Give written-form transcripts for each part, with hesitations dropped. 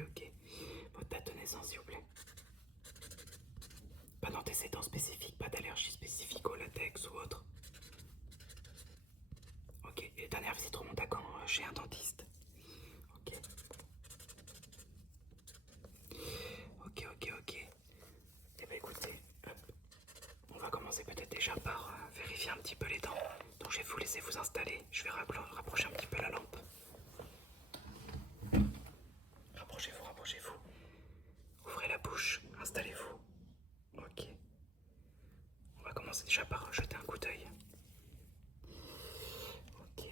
ok. Votre date de naissance, s'il vous plaît. Pas d'antécédents spécifiques, pas d'allergie spécifique au latex ou autre. Ok, et dernière visite remonte à quand chez un dentiste? Ok. Ok. Eh ben écoutez, hop, on va commencer peut-être déjà par vérifier un petit peu les dents. Donc je vais vous laisser vous installer. Je vais rapprocher un petit peu la lampe. Rapprochez-vous. Ouvrez la bouche, installez-vous. Ok. On va commencer déjà par jeter un coup d'œil. Ok.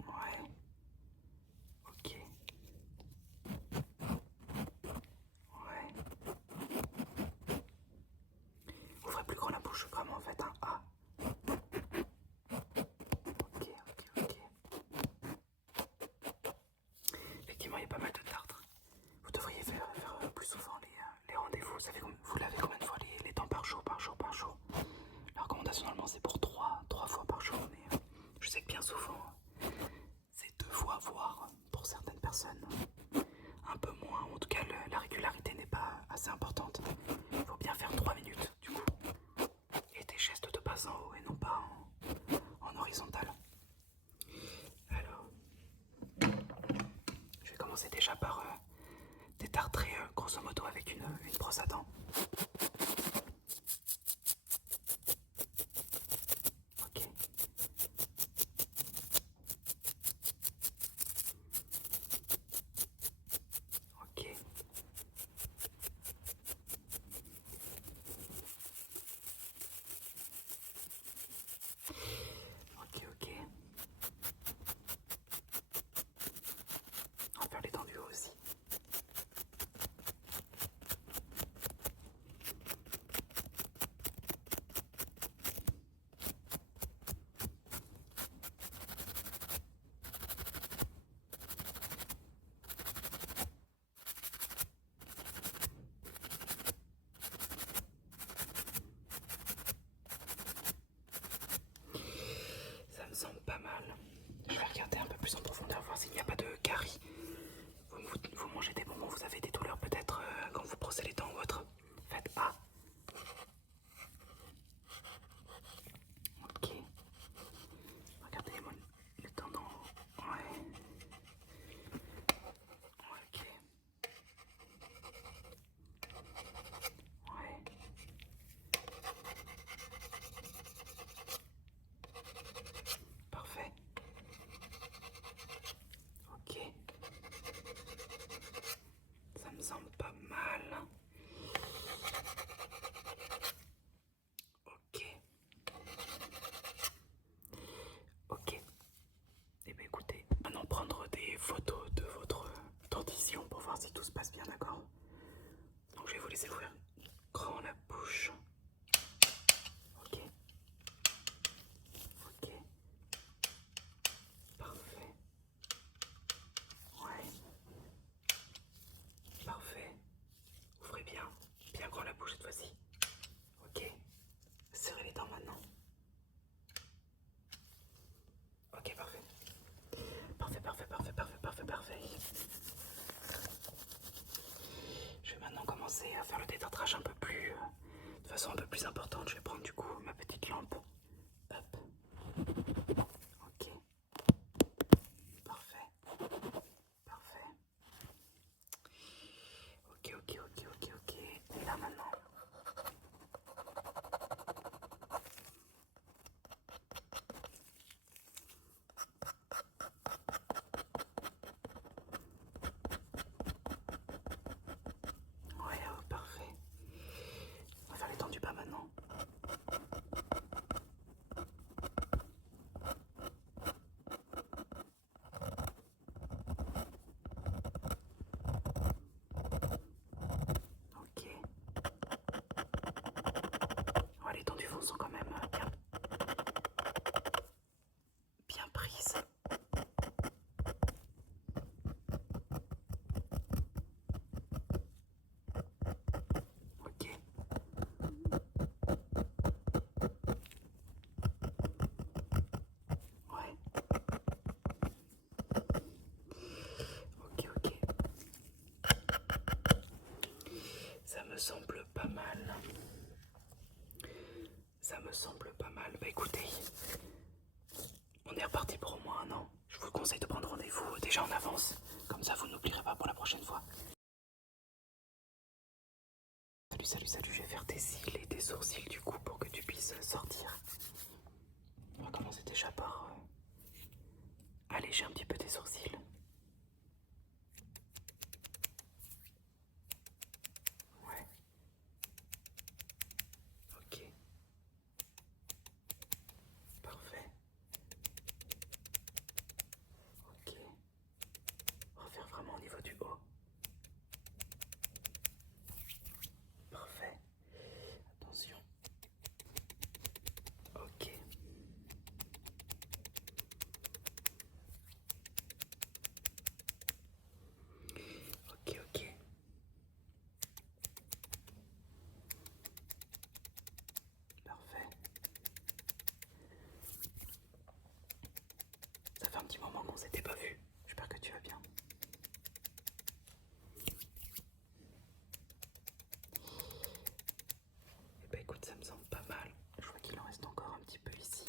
Ouais. Ok. Ouais. Ouvrez plus grand la bouche, vraiment faites un A. Ok. Effectivement, il y a pas mal de tartres. Vous devriez faire plus souvent les rendez-vous. Vous lavez combien de fois les dents par jour? La recommandation normalement c'est pour 3 fois par jour, mais je sais que bien souvent c'est 2 fois, voire pour certaines personnes un peu moins. En tout cas, la régularité n'est pas assez importante. Il faut bien faire 3 minutes du coup. Et des gestes de bas en haut et non pas en horizontal. Alors, je vais commencer déjà par détartrer grosso modo avec une brosse à dents. Ok. Ok. Ok. On va faire les dents du haut aussi. écoutez, on est reparti pour au moins un an. Je vous conseille de prendre rendez-vous déjà en avance. Comme ça, vous n'oublierez pas pour la prochaine fois. Salut, je vais faire tes cils et tes sourcils du coup pour que tu puisses sortir. On va commencer déjà par alléger un petit peu tes sourcils. Ouais. Ok. Parfait. Ok. On va faire vraiment au niveau du haut. Parfait. Attention. Ok. Ok. Parfait. Ça fait un petit moment qu'on s'était pas vu. J'espère que tu vas bien. Eh ben écoute, ça me semble pas mal. Je vois qu'il en reste encore un petit peu ici.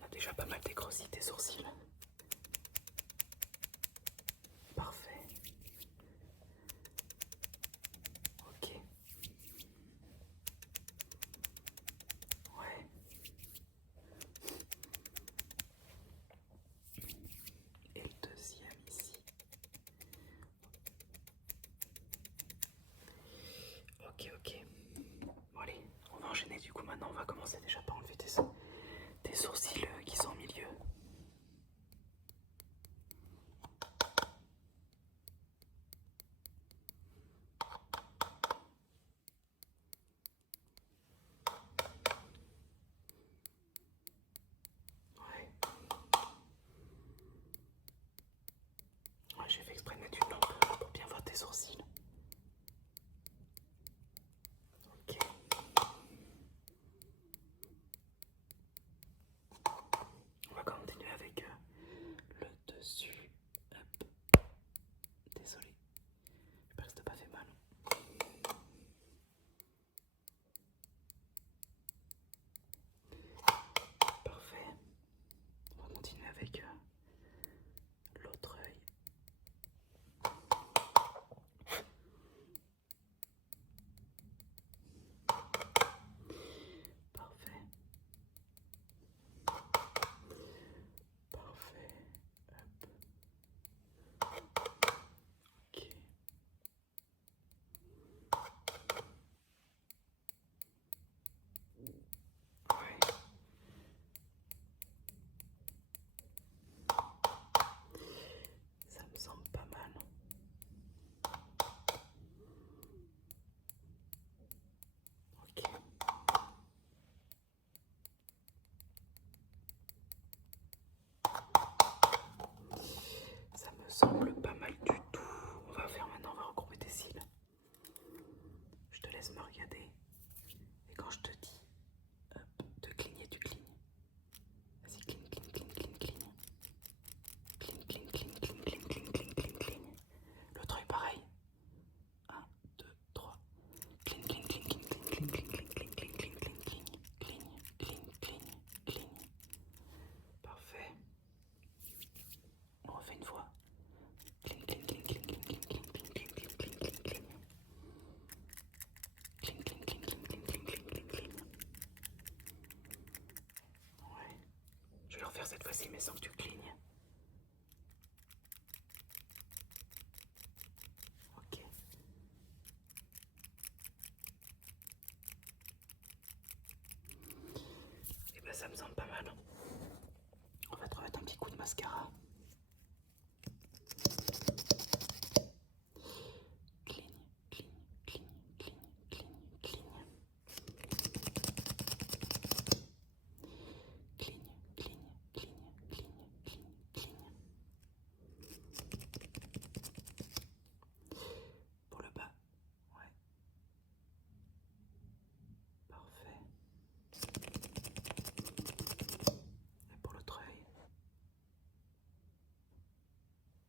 On a déjà pas mal dégrossi tes sourcils. Parfait. Ok. Ouais. Et le deuxième ici. Ok. Bon allez, on va enchaîner du coup maintenant. On va commencer déjà par enlever tes sourcils qui sont au milieu. Ouais. Ouais, j'ai fait exprès de mettre une lampe pour bien voir tes sourcils. Ok. On va continuer avec le dessus. Hop. Désolé. J'espère que ça t'a pas fait mal. Parfait. On va continuer avec l'autre œil. Parfait. Parfait. Hop. Ok. Ouais. Ça me semble pas mal. Ok. Ça me semble pas mal du tout. On va faire maintenant, on va regrouper tes cils. Je te laisse me regarder. Et quand je te dis hop, de cligner, tu clignes. Vas-y, cligne. Cligne. L'autre œil pareil. 1, 2, 3. Cligne. Parfait. On refait une fois. Cligne. Ouais. Je vais le refaire cette fois-ci, mais sans que tu clignes. Ok. Et ben ça me semble pas mal. On va te remettre un petit coup de mascara. Cligne. Pour le bas. Ouais. Parfait. Et pour l'autre œil.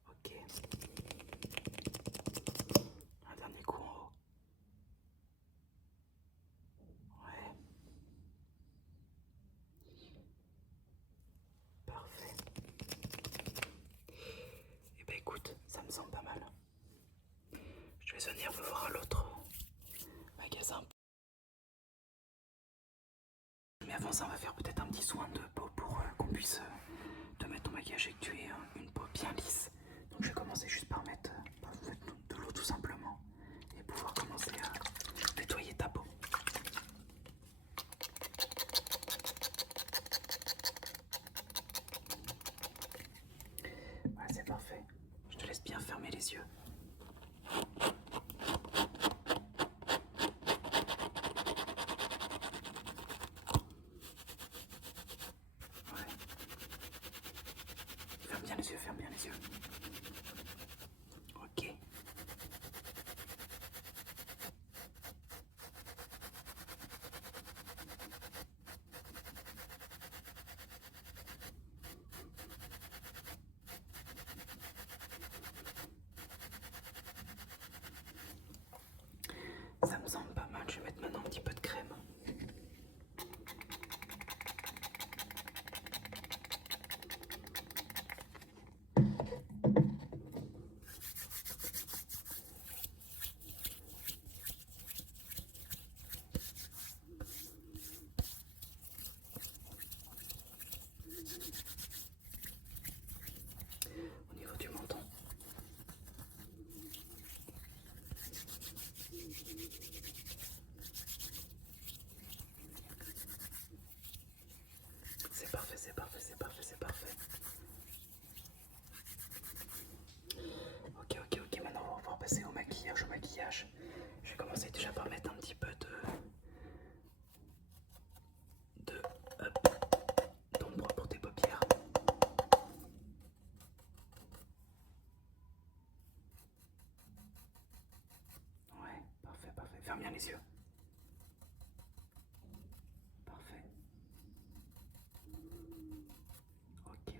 Ok. Un dernier coup en haut. Ouais. commencer juste par mettre de l'eau tout simplement et pouvoir commencer à nettoyer ta peau. Voilà, c'est parfait. Je te laisse bien fermer les yeux. Ouais. Ferme bien les yeux, ferme bien les yeux. Ok. Ça me semble pas mal, je vais mettre maintenant un petit peu de crème. Au niveau du menton. C'est parfait, c'est parfait, c'est parfait, c'est parfait. Ok, maintenant on va pouvoir passer au maquillage, Je vais commencer déjà par mettre un petit peu d'ombre pour tes paupières. Ouais, parfait, parfait. Ferme bien les yeux. Parfait. Ok.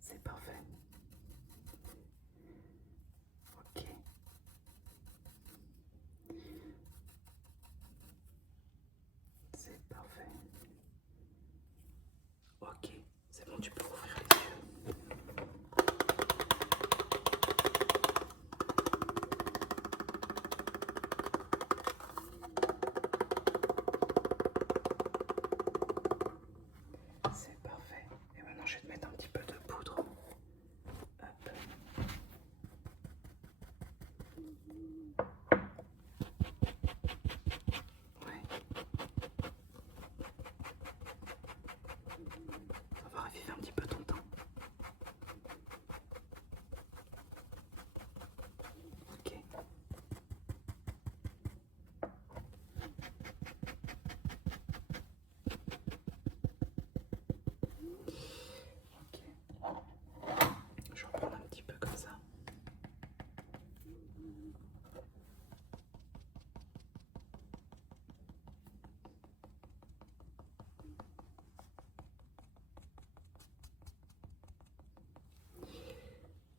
C'est parfait. Ok. C'est parfait. Ok, c'est bon, tu peux ouvrir les yeux. C'est parfait. Et maintenant, je vais te mettre un petit peu de poudre. Hop. Ouais. Ça va raviver un petit peu ton teint. Ok. Je vais reprendre un petit peu comme ça.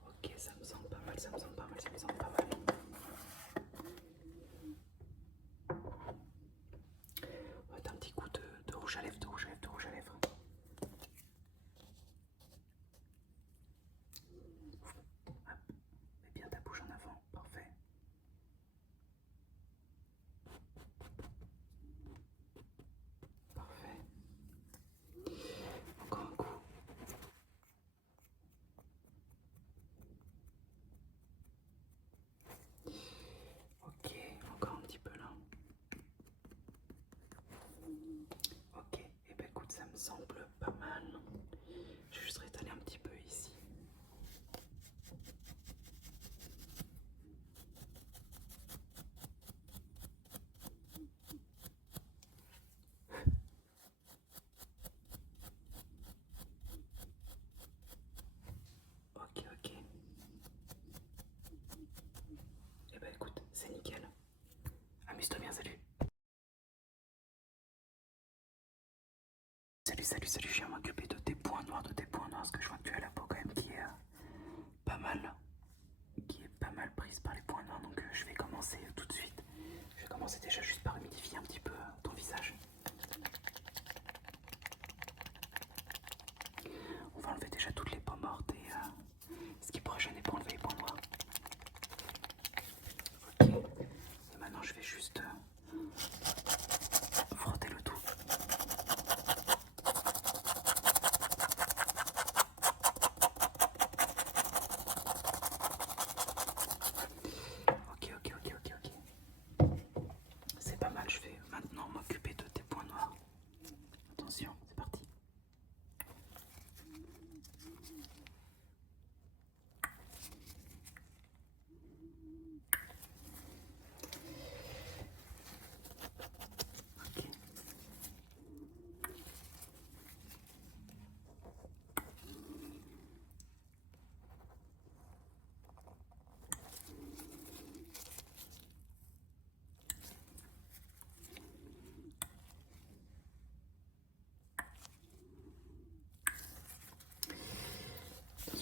Ok, ça me semble pas mal, ça me semble pas mal, ça me semble pas mal. On va mettre un petit coup de rouge à lèvres, de rouge à lèvres, de rouge à lèvres. Hop. Mets bien ta bouche en avant, parfait. Parfait. Encore un coup. Ok, encore un petit peu là. Ok, et ben écoute, ça me semble pas mal. Je vais juste rétaler un petit peu ici. Ok. Et ben écoute, c'est nickel. Amuse-toi bien, salut. Salut, je viens m'occuper de tes points noirs, parce que je vois que tu as la peau quand même qui est pas mal, prise par les points noirs, donc je vais commencer tout de suite. Je vais commencer déjà juste par humidifier un petit peu ton visage. On va enlever déjà toutes les peaux mortes et ce qui pourrait gêner pour enlever les points noirs. Ok, et maintenant je vais juste frotter le tout.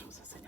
attention, ça saigne